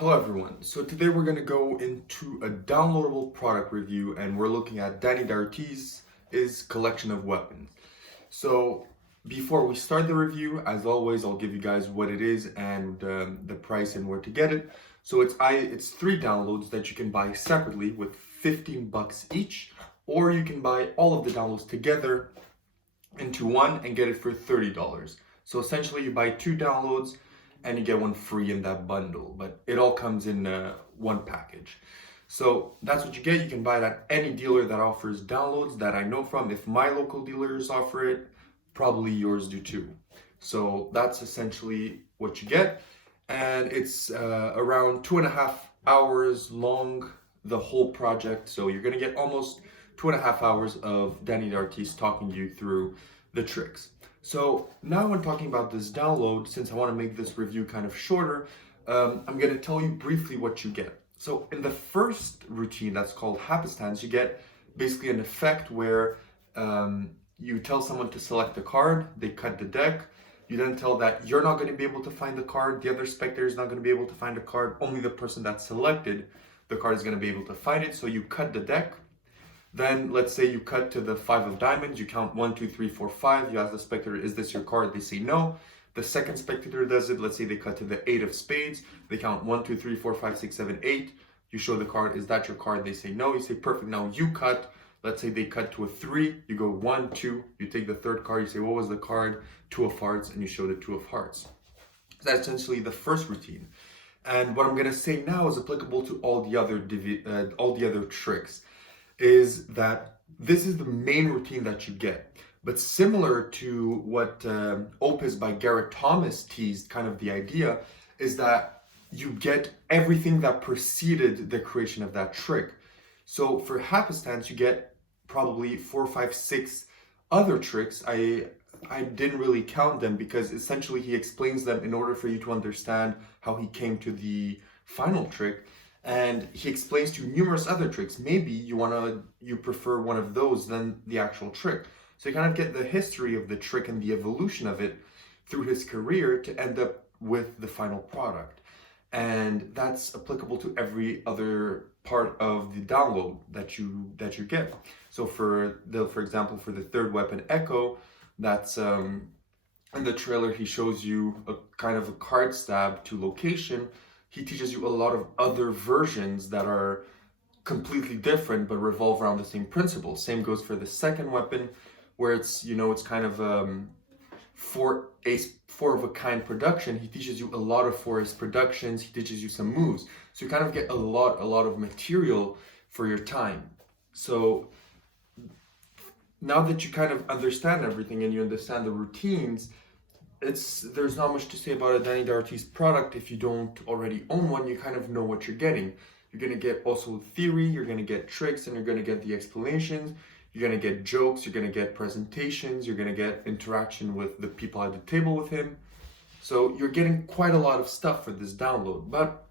Hello everyone. So today we're going to go into a downloadable product review and we're looking at Daortiz's collection of weapons. So before we start the review, as always, I'll give you guys what it is and the price and where to get it. So it's 3 downloads that you can buy separately with 15 bucks each, or you can buy all of the downloads together into one and get it for $30. So essentially you buy 2 downloads and you get one free in that bundle, but it all comes in one package. So that's what you get. You can buy it at any dealer that offers downloads that I know from. If my local dealers offer it, probably yours do too. So that's essentially what you get. And it's around 2.5 hours long, the whole project. So you're gonna get almost 2.5 hours of Dani Daortiz talking you through the tricks. So now when talking about this download, since I want to make this review kind of shorter, I'm going to tell you briefly what you get. So in the first routine that's called happenstance, you get basically an effect where you tell someone to select the card, they cut the deck, you then tell that you're not going to be able to find the card, the other spectator is not going to be able to find the card, only the person that selected the card is going to be able to find it, so you cut the deck. Then let's say you cut to the 5 of diamonds, you count 1, 2, 3, 4, 5, you ask the spectator, is this your card? They say no. The second spectator does it, let's say they cut to the 8 of spades, they count 1, 2, 3, 4, 5, 6, 7, 8, you show the card, is that your card? They say no, you say perfect, now you cut, let's say they cut to a 3, you go 1, 2, you take the third card, you say what was the card? 2 of hearts, and you show the 2 of hearts. So that's essentially the first routine. And what I'm going to say now is applicable to all the other tricks. Is that this is the main routine that you get. But similar to what Opus by Garrett Thomas teased, kind of the idea, is that you get everything that preceded the creation of that trick. So for happenstance, you get probably 4, 5, 6 other tricks. I didn't really count them because essentially he explains them in order for you to understand how he came to the final trick. And he explains to you numerous other tricks. Maybe you prefer one of those than the actual trick. So you kind of get the history of the trick and the evolution of it through his career to end up with the final product. And that's applicable to every other part of the download that you get. So for example, for the third weapon, Echo, that's in the trailer he shows you a kind of a card stab to location. He teaches you a lot of other versions that are completely different but revolve around the same principle. Same goes for the second weapon, where it's kind of for a four-of-a-kind production. He teaches you a lot of forest productions. He teaches you some moves, so you kind of get a lot of material for your time. So now that you kind of understand everything and you understand the routines, there's not much to say about a Dani Daortiz product. If you don't already own one, you kind of know what you're getting. You're going to get also theory, you're going to get tricks, and you're going to get the explanations. You're going to get jokes, you're going to get presentations, you're going to get interaction with the people at the table with him. So you're getting quite a lot of stuff for this download. But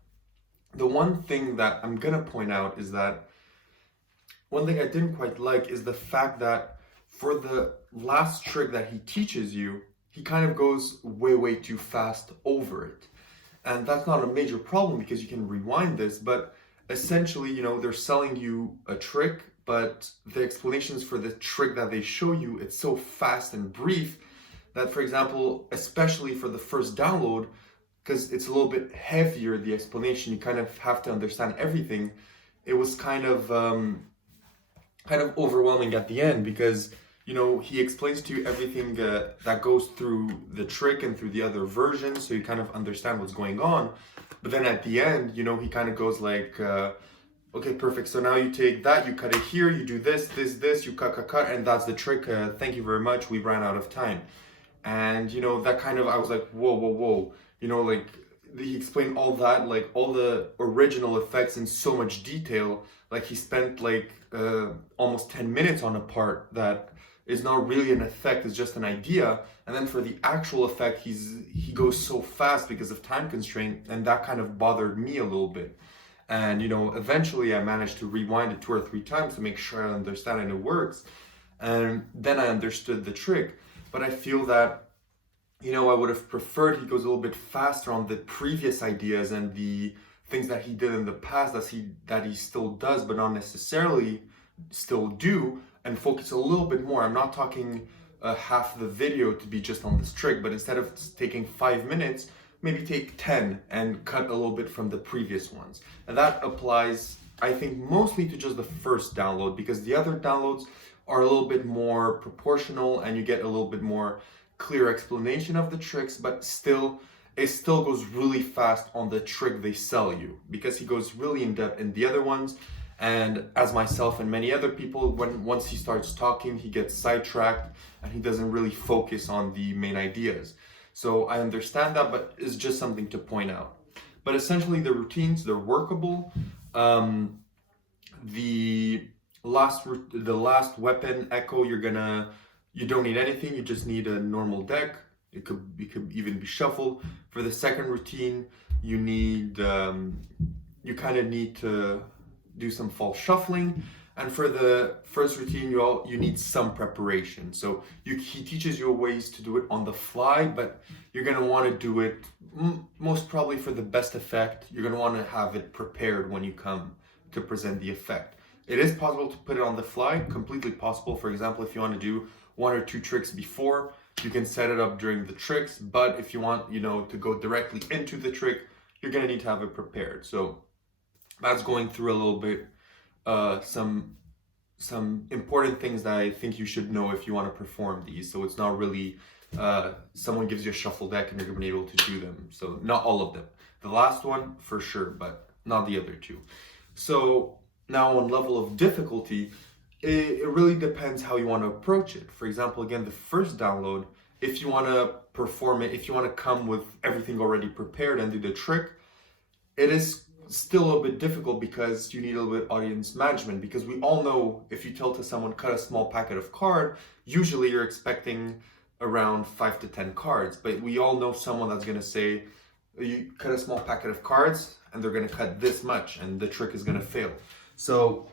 the one thing that I'm going to point out is that one thing I didn't quite like is the fact that for the last trick that he teaches you, he kind of goes way too fast over it. And that's not a major problem because you can rewind this, but essentially, they're selling you a trick, but the explanations for the trick that they show you, it's so fast and brief that, for example, especially for the first download, because it's a little bit heavier, the explanation, you kind of have to understand everything. It was kind of overwhelming at the end because he explains to you everything that goes through the trick and through the other versions, so you kind of understand what's going on. But then at the end, he kind of goes like, okay, perfect. So now you take that, you cut it here, you do this, you cut, and that's the trick. Thank you very much. We ran out of time. And, that kind of, I was like, whoa. Like he explained all that, like all the original effects in so much detail. Like he spent like almost 10 minutes on a part that is not really an effect, it's just an idea. And then for the actual effect, he goes so fast because of time constraint, and that kind of bothered me a little bit. And eventually I managed to rewind it 2 or 3 times to make sure I understand and it works. And then I understood the trick. But I feel that I would have preferred he goes a little bit faster on the previous ideas and the things that he did in the past that he still does, but not necessarily still do, and focus a little bit more. I'm not talking half the video to be just on this trick, but instead of taking 5 minutes, maybe take 10 and cut a little bit from the previous ones. And that applies, I think, mostly to just the first download, because the other downloads are a little bit more proportional and you get a little bit more clear explanation of the tricks, but it still goes really fast on the trick they sell you, because he goes really in depth in the other ones. And as myself and many other people, once he starts talking, he gets sidetracked and he doesn't really focus on the main ideas. So I understand that, but it's just something to point out. But essentially the routines, they're workable. The last weapon, Echo, you don't need anything, you just need a normal deck. It could even be shuffled. For the second routine, you kind of need to do some false shuffling, and for the first routine you need some preparation. So he teaches you ways to do it on the fly, but you're going to want to do it most probably for the best effect. You're going to want to have it prepared when you come to present the effect. It is possible to put it on the fly, completely possible. For example, if you want to do 1 or 2 tricks before, you can set it up during the tricks, but if you want to go directly into the trick, you're going to need to have it prepared. So that's going through a little bit some important things that I think you should know if you want to perform these. So it's not really someone gives you a shuffle deck and you're going to be able to do them. So not all of them. The last one for sure, but not the other 2. So now on level of difficulty, it really depends how you want to approach it. For example, again, the first download, if you want to perform it, if you want to come with everything already prepared and do the trick, it is still a little bit difficult because you need a little bit audience management, because we all know if you tell to someone cut a small packet of card, usually you're expecting around 5 to 10 cards, but we all know someone that's going to say you cut a small packet of cards and they're going to cut this much and the trick is going to fail. So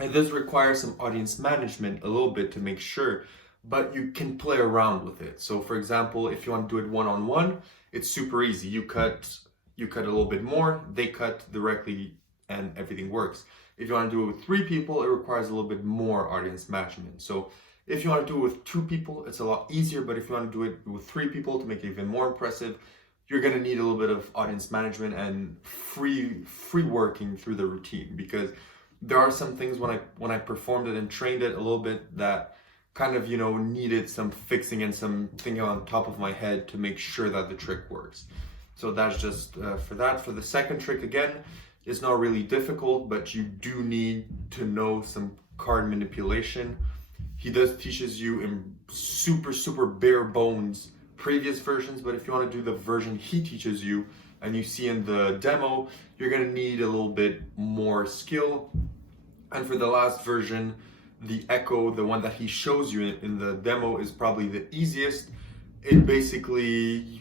it does require some audience management a little bit to make sure, but you can play around with it. So for example, if you want to do it one-on-one, it's super easy. You cut a little bit more, they cut directly, and everything works. If you want to do it with 3 people, it requires a little bit more audience management. So if you want to do it with 2 people, it's a lot easier, but if you want to do it with 3 people to make it even more impressive, you're going to need a little bit of audience management and free working through the routine, because there are some things when I performed it and trained it a little bit that kind of needed some fixing and some thinking on top of my head to make sure that the trick works. So that's just for that. For the second trick, again, it's not really difficult, but you do need to know some card manipulation. He teaches you in super bare bones previous versions, but if you want to do the version he teaches you and you see in the demo, you're going to need a little bit more skill. And for the last version, the Echo, the one that he shows you in the demo, is probably the easiest. It basically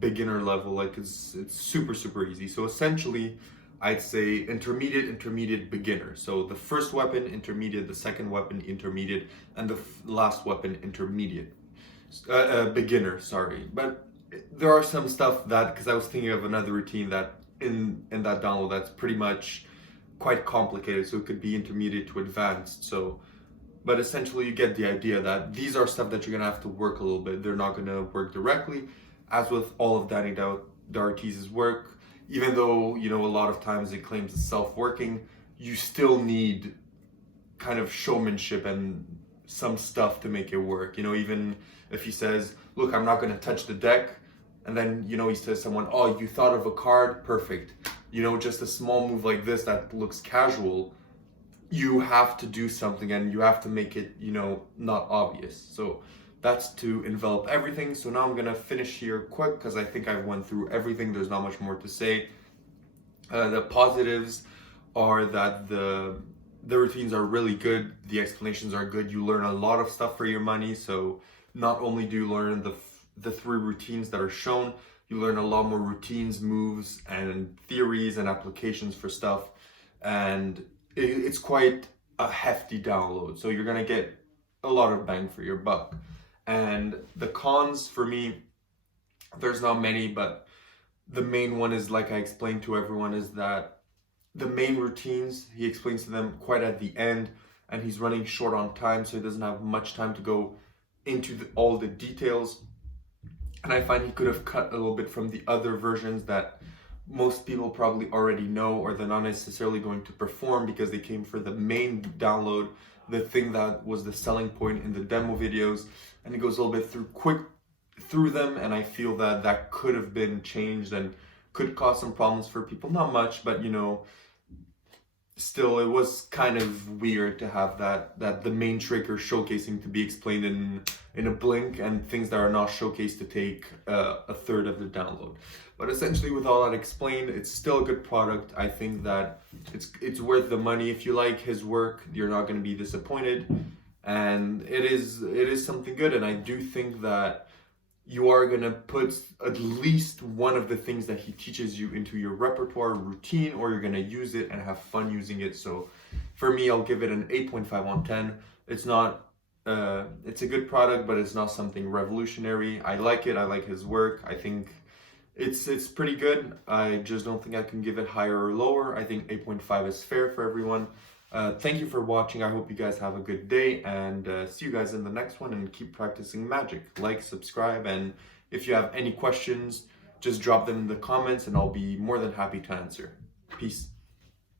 beginner level, like it's super easy. So essentially I'd say intermediate, beginner. So the first weapon intermediate, the second weapon intermediate, and the last weapon intermediate, beginner, sorry. But there are some stuff that, because I was thinking of another routine that in that download that's pretty much quite complicated, so it could be intermediate to advanced. So but essentially you get the idea that these are stuff that you're gonna have to work a little bit. They're not gonna work directly. As with all of Dani Daortiz's work, even though a lot of times it claims it's self-working, you still need kind of showmanship and some stuff to make it work. Even if he says, look, I'm not going to touch the deck, and then he says to someone, oh, you thought of a card, perfect, just a small move like this that looks casual, you have to do something and you have to make it not obvious. So that's to envelop everything. So now I'm going to finish here quick because I think I've went through everything. There's not much more to say. The positives are that the routines are really good. The explanations are good. You learn a lot of stuff for your money. So not only do you learn the 3 routines that are shown, you learn a lot more routines, moves, and theories and applications for stuff. And it's quite a hefty download. So you're going to get a lot of bang for your buck. And the cons for me, there's not many, but The main one is, like I explained to everyone, is that the main routines, he explains to them quite at the end, and he's running short on time, so he doesn't have much time to go into all the details. And I find he could have cut a little bit from the other versions that most people probably already know, or they're not necessarily going to perform because they came for the main download, the thing that was the selling point in the demo videos. And he goes a little bit through them, and I feel that that could have been changed and could cause some problems for people. Not much, but still, it was kind of weird to have that the main trigger showcasing to be explained in a blink, and things that are not showcased to take a third of the download. But essentially, with all that explained, it's still a good product. I think that it's worth the money. If you like his work, you're not going to be disappointed, and it is something good. And I do think that you are going to put at least one of the things that he teaches you into your repertoire routine, or you're going to use it and have fun using it. So for me, I'll give it an 8.5 on 10. It's not, it's a good product, but it's not something revolutionary. I like it. I like his work. I think it's pretty good. I just don't think I can give it higher or lower. I think 8.5 is fair for everyone. Thank you for watching. I hope you guys have a good day, and see you guys in the next one, and keep practicing magic. Like, subscribe, and if you have any questions, just drop them in the comments and I'll be more than happy to answer. Peace.